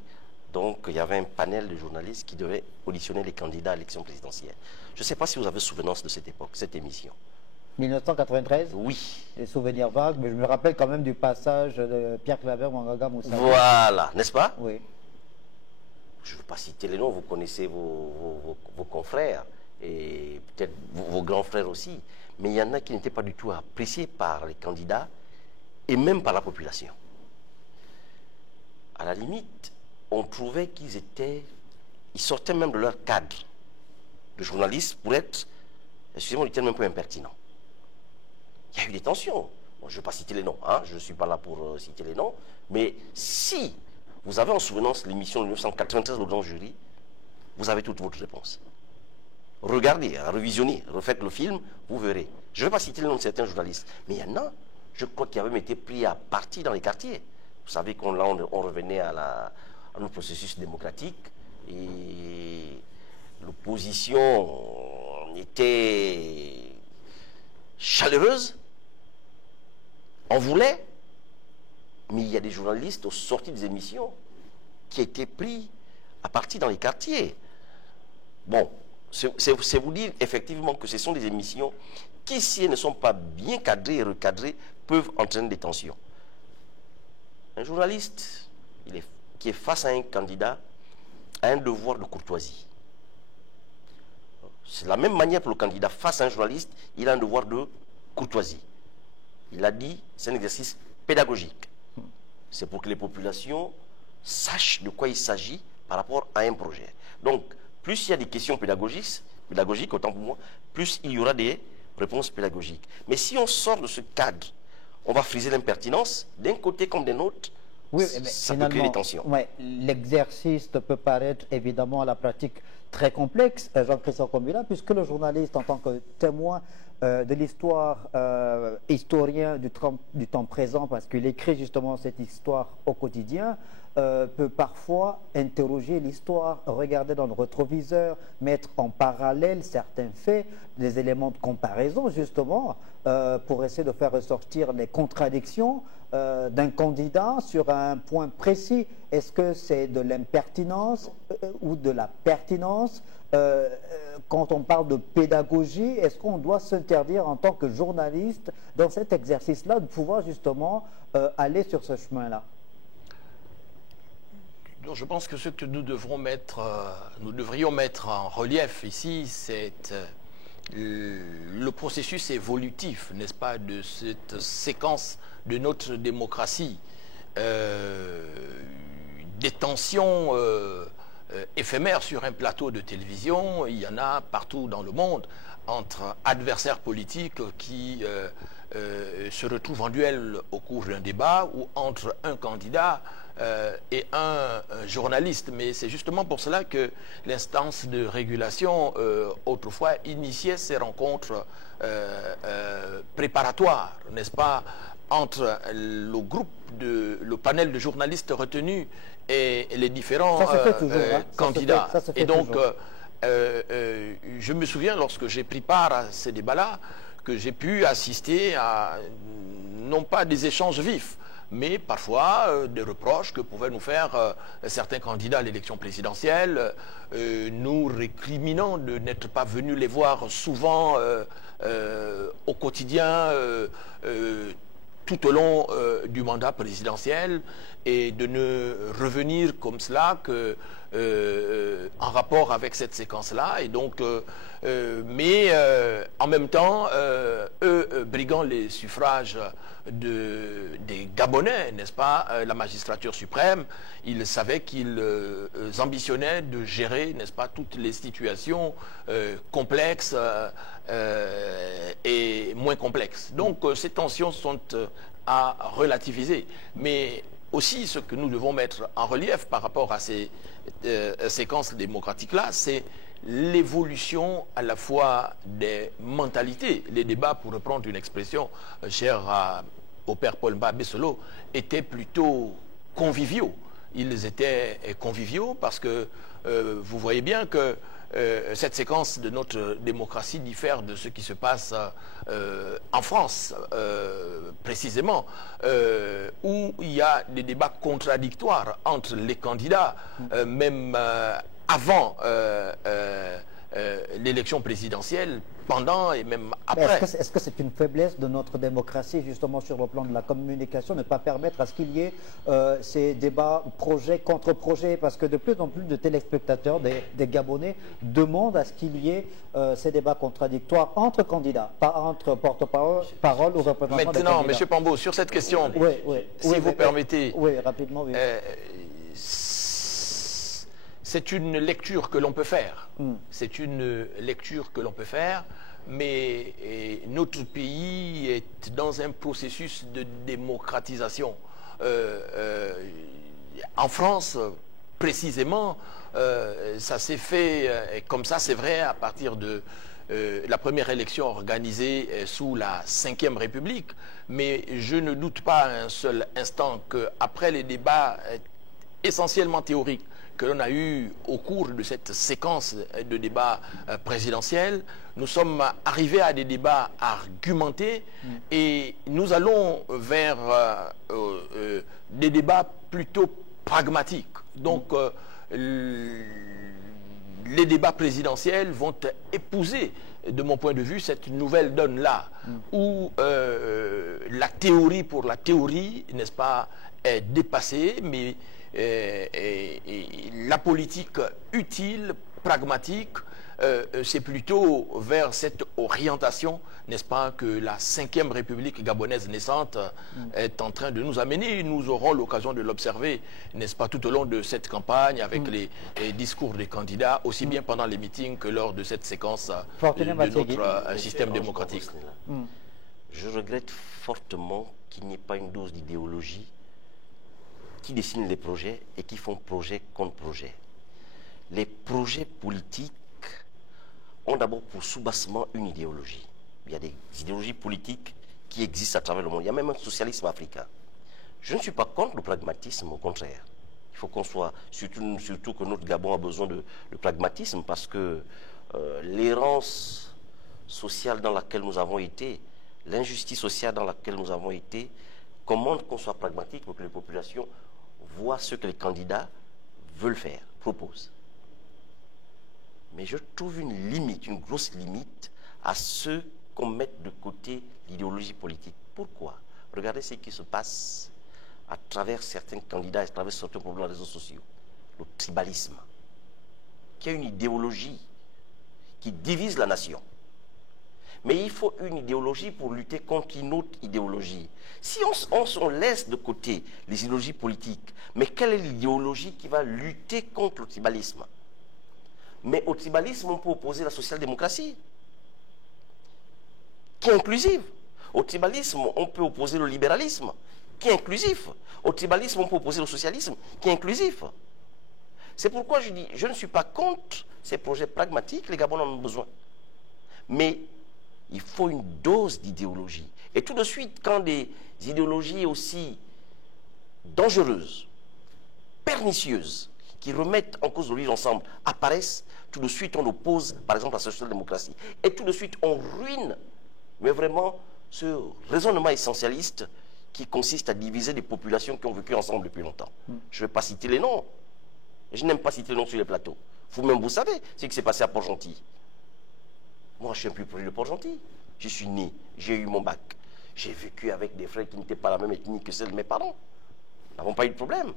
Donc, il y avait un panel de journalistes qui devaient auditionner les candidats à l'élection présidentielle. Je ne sais pas si vous avez souvenance de cette époque, cette émission. 1993? Oui. Des souvenirs vagues, mais je me rappelle quand même du passage de Pierre Claver, Mangaga Moussa. Voilà, n'est-ce pas? Oui. Je ne veux pas citer les noms, vous connaissez vos confrères et peut-être vos grands frères aussi. Mais il y en a qui n'étaient pas du tout appréciés par les candidats et même par la population. À la limite, on trouvait qu'ils sortaient même de leur cadre de journalistes pour être, excusez-moi du terme, un peu impertinents. Il y a eu des tensions. Bon, je ne vais pas citer les noms, hein, je ne suis pas là pour citer les noms, mais si vous avez en souvenance l'émission de 1993, Le Grand Jury, vous avez toute votre réponse. Regardez, revisionnez, refaites le film, vous verrez. Je ne vais pas citer les noms de certains journalistes, mais il y en a, je crois, qui avaient été pris à partie dans les quartiers. Vous savez qu'on revenait à notre processus démocratique et l'opposition était chaleureuse, on voulait, mais il y a des journalistes aux sorties des émissions qui étaient pris à partie dans les quartiers. Bon, c'est vous dire effectivement que ce sont des émissions qui, si elles ne sont pas bien cadrées et recadrées, peuvent entraîner des tensions. Un journaliste qui est face à un candidat a un devoir de courtoisie. C'est la même manière pour le candidat face à un journaliste, il a un devoir de courtoisie. Il a dit, c'est un exercice pédagogique. C'est pour que les populations sachent de quoi il s'agit par rapport à un projet. Donc, plus il y a des questions pédagogiques, autant pour moi, plus il y aura des réponses pédagogiques. Mais si on sort de ce cadre, on va friser l'impertinence d'un côté comme d'un autre. Oui, ça peut créer des tensions. Ouais, l'exercice peut paraître évidemment à la pratique très complexe, Jean-Christophe Kombila, puisque le journaliste, en tant que témoin de l'histoire, historien du temps présent, parce qu'il écrit justement cette histoire au quotidien, peut parfois interroger l'histoire, regarder dans le rétroviseur, mettre en parallèle certains faits, des éléments de comparaison justement, pour essayer de faire ressortir les contradictions d'un candidat sur un point précis. Est-ce que c'est de l'impertinence ou de la pertinence? Quand on parle de pédagogie, est-ce qu'on doit s'interdire en tant que journaliste dans cet exercice-là de pouvoir justement aller sur ce chemin-là? Donc, je pense que ce que nous devrions mettre en relief ici, c'est le processus évolutif, n'est-ce pas, de cette séquence de notre démocratie. Des tensions éphémères sur un plateau de télévision, il y en a partout dans le monde, entre adversaires politiques qui se retrouvent en duel au cours d'un débat, ou entre un candidat et un journaliste. Mais c'est justement pour cela que l'instance de régulation autrefois initiait ces rencontres préparatoires, n'est-ce pas, entre le panel de journalistes retenus et les différents candidats. Et donc, je me souviens, lorsque j'ai pris part à ces débats-là, que j'ai pu assister à, non pas des échanges vifs, mais parfois des reproches que pouvaient nous faire certains candidats à l'élection présidentielle, nous récriminant de n'être pas venus les voir souvent au quotidien, tout au long du mandat présidentiel, et de ne revenir comme cela que en rapport avec cette séquence-là. Et donc, mais en même temps, eux briguant les suffrages des Gabonais, n'est-ce pas, la magistrature suprême, ils savaient qu'ils ambitionnaient de gérer, n'est-ce pas, toutes les situations complexes et moins complexes. Donc ces tensions sont à relativiser. Mais aussi, ce que nous devons mettre en relief par rapport à ces séquences démocratiques-là, c'est l'évolution à la fois des mentalités. Les débats, pour reprendre une expression chère au père Paul Mbabesolo, étaient plutôt conviviaux. Ils étaient conviviaux parce que vous voyez bien que cette séquence de notre démocratie diffère de ce qui se passe en France, précisément, où il y a des débats contradictoires entre les candidats, même avant l'élection présidentielle, pendant et même après. Est-ce que c'est une faiblesse de notre démocratie, justement sur le plan de la communication, ne pas permettre à ce qu'il y ait ces débats projet contre projet? Parce que de plus en plus de téléspectateurs, des Gabonais, demandent à ce qu'il y ait ces débats contradictoires entre candidats, pas entre porte-parole ou représentants des candidats. Maintenant, M. Pambo, sur cette question, si vous permettez, rapidement, oui. C'est une lecture que l'on peut faire. C'est une lecture que l'on peut faire, mais notre pays est dans un processus de démocratisation. En France, précisément, ça s'est fait comme ça, c'est vrai, à partir de la première élection organisée sous la Ve République. Mais je ne doute pas un seul instant qu'après les débats essentiellement théoriques que l'on a eu au cours de cette séquence de débats présidentiels, nous sommes arrivés à des débats argumentés et nous allons vers des débats plutôt pragmatiques. Donc, les débats présidentiels vont épouser, de mon point de vue, cette nouvelle donne-là, où la théorie pour la théorie, n'est-ce pas, est dépassée, mais la politique utile, pragmatique, c'est plutôt vers cette orientation, n'est-ce pas, que la Ve République gabonaise naissante est en train de nous amener. Nous aurons l'occasion de l'observer, n'est-ce pas, tout au long de cette campagne, avec les discours des candidats, aussi bien pendant les meetings que lors de cette séquence de notre système démocratique. Je regrette fortement qu'il n'y ait pas une dose d'idéologie qui dessinent les projets et qui font projet contre projet. Les projets politiques ont d'abord pour sous-bassement une idéologie. Il y a des idéologies politiques qui existent à travers le monde. Il y a même un socialisme africain. Je ne suis pas contre le pragmatisme, au contraire. Il faut qu'on soit, surtout que notre Gabon a besoin de pragmatisme, parce que l'errance sociale dans laquelle nous avons été, l'injustice sociale dans laquelle nous avons été, commande qu'on soit pragmatique pour que les populations voient ce que les candidats veulent faire, proposent. Mais je trouve une limite, une grosse limite à ceux qu'on mette de côté l'idéologie politique. Pourquoi? Regardez ce qui se passe à travers certains candidats, à travers certains problèmes des réseaux sociaux. le tribalisme, qui est une idéologie qui divise la nation. Mais il faut une idéologie pour lutter contre une autre idéologie. Si on laisse de côté les idéologies politiques, mais quelle est l'idéologie qui va lutter contre le tribalisme? Mais au tribalisme, on peut opposer la social-démocratie, qui est inclusive. Au tribalisme, on peut opposer le libéralisme, qui est inclusif. Au tribalisme, on peut opposer le socialisme, qui est inclusif. C'est pourquoi je dis, je ne suis pas contre ces projets pragmatiques, les Gabonais en ont besoin. Mais il faut une dose d'idéologie. Et tout de suite, quand des idéologies aussi dangereuses, pernicieuses, qui remettent en cause le vivre ensemble, apparaissent, tout de suite on oppose, par exemple, la social-démocratie. Et tout de suite on ruine, mais vraiment, ce raisonnement essentialiste qui consiste à diviser des populations qui ont vécu ensemble depuis longtemps. Je ne vais pas citer les noms. Je n'aime pas citer les noms sur les plateaux. Vous-même, vous savez ce qui s'est passé à Port-Gentil. Moi, je suis un peu plus de Port-Gentil. Je suis né, j'ai eu mon bac. J'ai vécu avec des frères qui n'étaient pas la même ethnie que celle de mes parents. Nous n'avons pas eu de problème.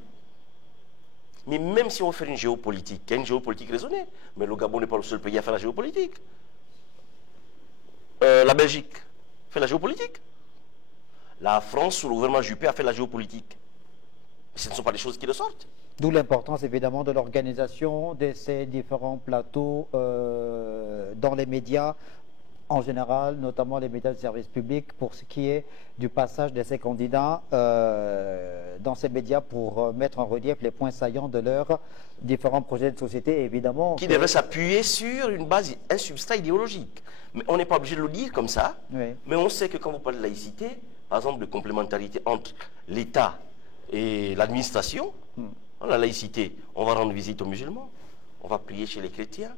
Mais même si on veut faire une géopolitique, il y a une géopolitique raisonnée, mais le Gabon n'est pas le seul pays à faire la géopolitique. La Belgique fait la géopolitique. La France, sous le gouvernement Juppé, a fait la géopolitique. Mais ce ne sont pas des choses qui ressortent. D'où l'importance évidemment de l'organisation de ces différents plateaux dans les médias en général, notamment les médias de service public, pour ce qui est du passage de ces candidats dans ces médias pour mettre en relief les points saillants de leurs différents projets de société, évidemment. Qui devraient s'appuyer sur une base, un substrat idéologique. Mais on n'est pas obligé de le dire comme ça, oui. Mais on sait que quand vous parlez de laïcité, par exemple de complémentarité entre l'État et l'administration, la laïcité, on va rendre visite aux musulmans, on va prier chez les chrétiens,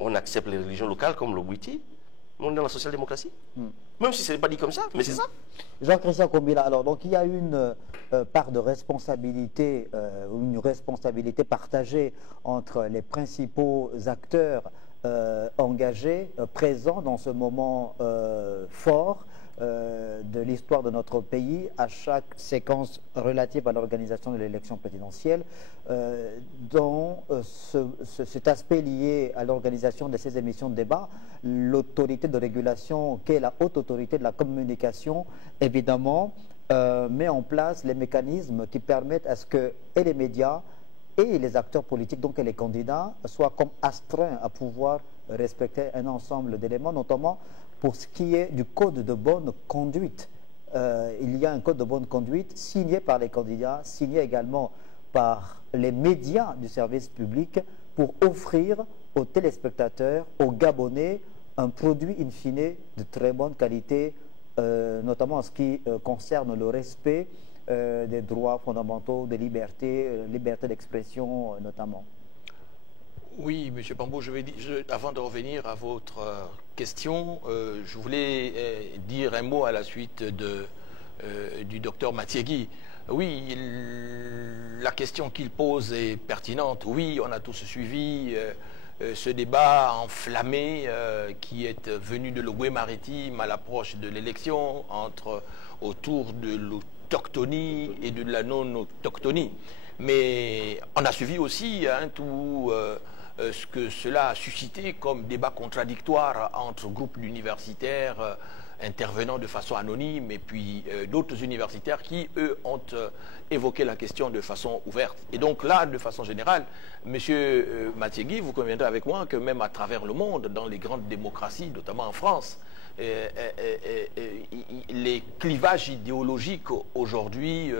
on accepte les religions locales comme le Bouiti, on est dans la social-démocratie. Même si ce n'est pas dit comme ça, mais c'est ça. Jean-Christian Kombila, alors donc il y a une part de responsabilité, une responsabilité partagée entre les principaux acteurs engagés, présents dans ce moment fort de l'histoire de notre pays à chaque séquence relative à l'organisation de l'élection présidentielle, dans cet aspect lié à l'organisation de ces émissions de débat, l'autorité de régulation qu'est la haute autorité de la communication, évidemment, met en place les mécanismes qui permettent à ce que et les médias et les acteurs politiques, donc et les candidats, soient comme astreints à pouvoir respecter un ensemble d'éléments, notamment pour ce qui est du code de bonne conduite. Il y a un code de bonne conduite signé par les candidats, signé également par les médias du service public pour offrir aux téléspectateurs, aux Gabonais, un produit in fine de très bonne qualité, notamment en ce qui concerne le respect des droits fondamentaux, des libertés, liberté d'expression notamment. Oui, M. Bambou, avant de revenir à votre question, je voulais dire un mot à la suite du docteur Matiegui. Oui, la question qu'il pose est pertinente. Oui, on a tous suivi ce débat enflammé qui est venu de l'Ogooué-Maritime à l'approche de l'élection autour de l'autochtonie et de la non-autochtonie. Mais on a suivi aussi tout ce que cela a suscité comme débat contradictoire entre groupes universitaires intervenant de façon anonyme et puis d'autres universitaires qui, eux, ont évoqué la question de façon ouverte. Et donc là, de façon générale, M. Matiegui, vous conviendrez avec moi que même à travers le monde, dans les grandes démocraties, notamment en France, les clivages idéologiques aujourd'hui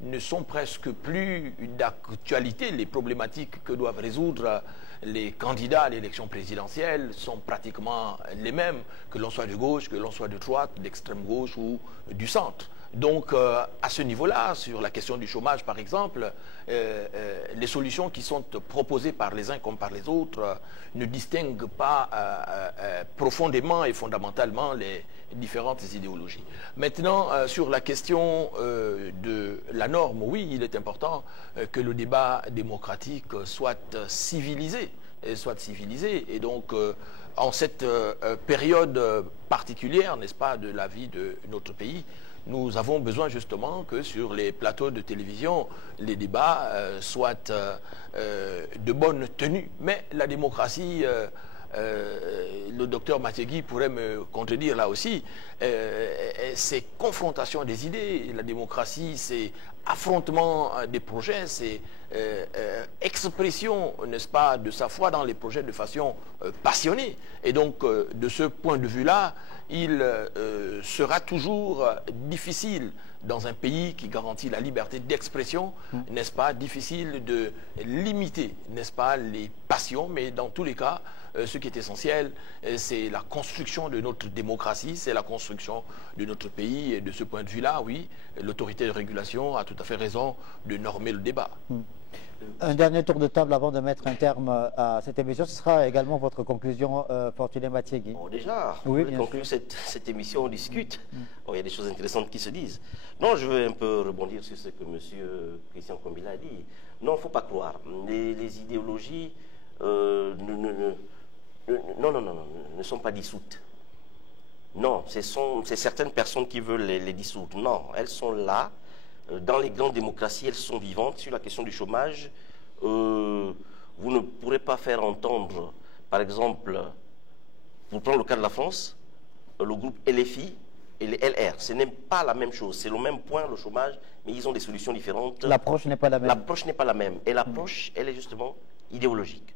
ne sont presque plus d'actualité. Les problématiques que doivent résoudre les candidats à l'élection présidentielle sont pratiquement les mêmes, que l'on soit de gauche, que l'on soit de droite, d'extrême gauche ou du centre. Donc, à ce niveau-là, sur la question du chômage, par exemple, les solutions qui sont proposées par les uns comme par les autres ne distinguent pas profondément et fondamentalement les différentes idéologies. Maintenant, sur la question de la norme, oui, il est important que le débat démocratique soit civilisé. soit civilisé. Et donc, en cette période particulière, n'est-ce pas, de la vie de notre pays, nous avons besoin justement que sur les plateaux de télévision, les débats soient de bonne tenue. Mais la démocratie, le docteur Mathiegui pourrait me contredire là aussi, c'est confrontation des idées. La démocratie, c'est affrontement des projets, c'est expression, n'est-ce pas, de sa foi dans les projets de façon passionnée. Et donc, de ce point de vue-là, il sera toujours difficile dans un pays qui garantit la liberté d'expression, n'est-ce pas, difficile de limiter, n'est-ce pas, les passions, mais dans tous les cas, ce qui est essentiel, c'est la construction de notre démocratie, c'est la construction de notre pays. Et de ce point de vue-là, oui, l'autorité de régulation a tout à fait raison de normer le débat. Un dernier tour de table avant de mettre un terme à cette émission. Ce sera également votre conclusion, Fortuné Mathiegui. Bon, déjà, oui, on conclut cette émission, on discute. Bon, il y a des choses intéressantes qui se disent. Non, je veux un peu rebondir sur ce que M. Christian Kombila a dit. Non, il ne faut pas croire. Les idéologies ne sont pas dissoutes. Non, c'est certaines personnes qui veulent les dissoudre. Non, elles sont là. Dans les grandes démocraties, elles sont vivantes. Sur la question du chômage, vous ne pourrez pas faire entendre, par exemple, pour prendre le cas de la France, le groupe LFI et les LR. Ce n'est pas la même chose. C'est le même point, le chômage, mais ils ont des solutions différentes. L'approche n'est pas la même. L'approche n'est pas la même. Et l'approche, elle est justement idéologique.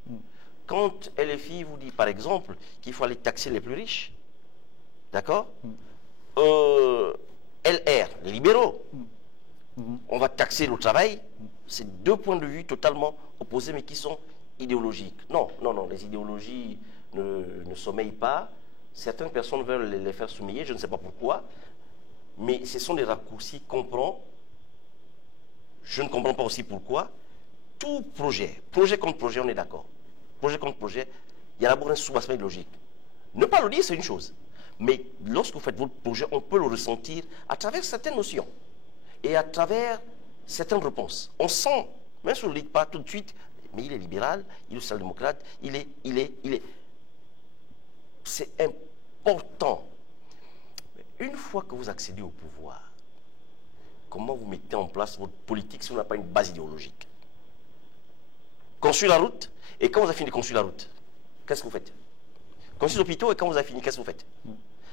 Quand LFI vous dit, par exemple, qu'il faut aller taxer les plus riches, d'accord, LR, les libéraux, on va taxer le travail. C'est deux points de vue totalement opposés, mais qui sont idéologiques. Non, les idéologies ne sommeillent pas. Certaines personnes veulent les faire sommeiller, je ne sais pas pourquoi, mais ce sont des raccourcis qu'on prend. Je ne comprends pas aussi pourquoi. Tout projet contre projet, on est d'accord. Projet contre projet, il y a d'abord un sous-aspect logique. Ne pas le dire, c'est une chose. Mais lorsque vous faites votre projet, on peut le ressentir à travers certaines notions et à travers certaines réponses. On sent, même si on ne le dit pas tout de suite, mais il est libéral, il est social-démocrate, il est. C'est important. Mais une fois que vous accédez au pouvoir, comment vous mettez en place votre politique si on n'a pas une base idéologique? Construire la route, et quand vous avez fini de construire la route, qu'est-ce que vous faites? Construire l'hôpital, et quand vous avez fini, qu'est-ce que vous faites?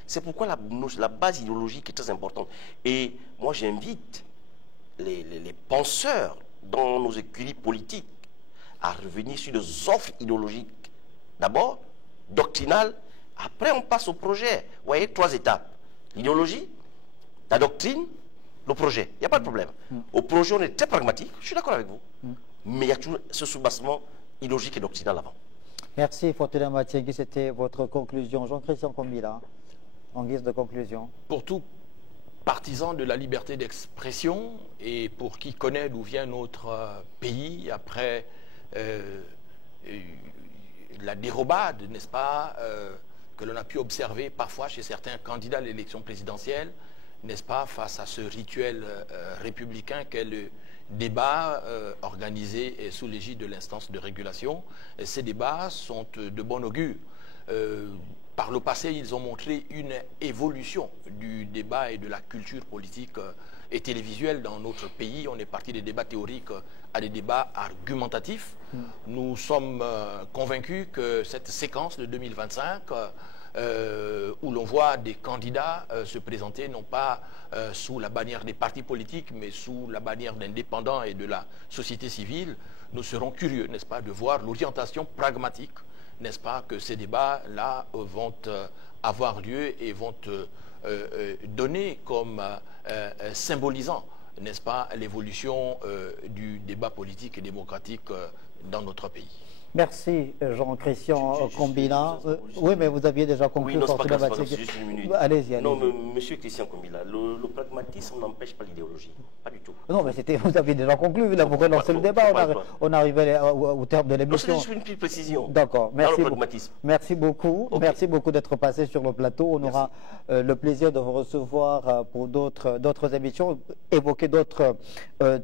C'est pourquoi la base idéologique est très importante. Et moi, j'invite les penseurs dans nos écuries politiques à revenir sur des offres idéologiques. D'abord, doctrinales, après on passe au projet. Vous voyez, 3 étapes. L'idéologie, la doctrine, le projet. Il n'y a pas de problème. Au projet, on est très pragmatique, je suis d'accord avec vous. Mais il y a toujours ce soubassement idéologique et doctrinal avant. Merci, Fortuné Mathiegui. C'était votre conclusion. Jean-Christian Kombila, en guise de conclusion. Pour tout partisan de la liberté d'expression et pour qui connaît d'où vient notre pays après la dérobade, n'est-ce pas, que l'on a pu observer parfois chez certains candidats à l'élection présidentielle, n'est-ce pas, face à ce rituel républicain qu'est le débat organisé sous l'égide de l'instance de régulation. Et ces débats sont de bon augure. Par le passé, ils ont montré une évolution du débat et de la culture politique et télévisuelle dans notre pays. On est parti des débats théoriques à des débats argumentatifs. Nous sommes convaincus que cette séquence de 2025, où l'on voit des candidats se présenter non pas sous la bannière des partis politiques, mais sous la bannière d'indépendants et de la société civile, nous serons curieux, n'est-ce pas, de voir l'orientation pragmatique, n'est-ce pas, que ces débats-là vont avoir lieu et vont donner comme symbolisant, n'est-ce pas, l'évolution du débat politique et démocratique dans notre pays. Merci Jean-Christian Kombila. Oui, mais vous aviez déjà conclu. Oui, non, c'est pas juste une minute. Allez-y. Non, monsieur Christian Kombila, le pragmatisme n'empêche pas l'idéologie. Pas du tout. Non, mais vous aviez déjà conclu. Là, vous relancez le débat. On arrivait au terme de l'émission. Non, c'est juste une petite précision. D'accord. Merci. Merci beaucoup. Okay. Merci beaucoup d'être passé sur le plateau. On aura le plaisir de vous recevoir pour d'autres émissions, évoquer d'autres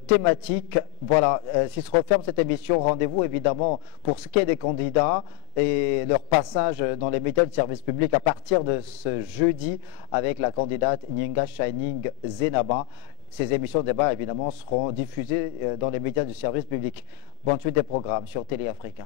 thématiques. Voilà. Si se referme cette émission, rendez-vous évidemment pour pour ce qui est des candidats et leur passage dans les médias de service public à partir de ce jeudi avec la candidate Nyinga Shining Zenaba. Ces émissions de débat, évidemment, seront diffusées dans les médias du service public. Bonne suite des programmes sur Télé Africa.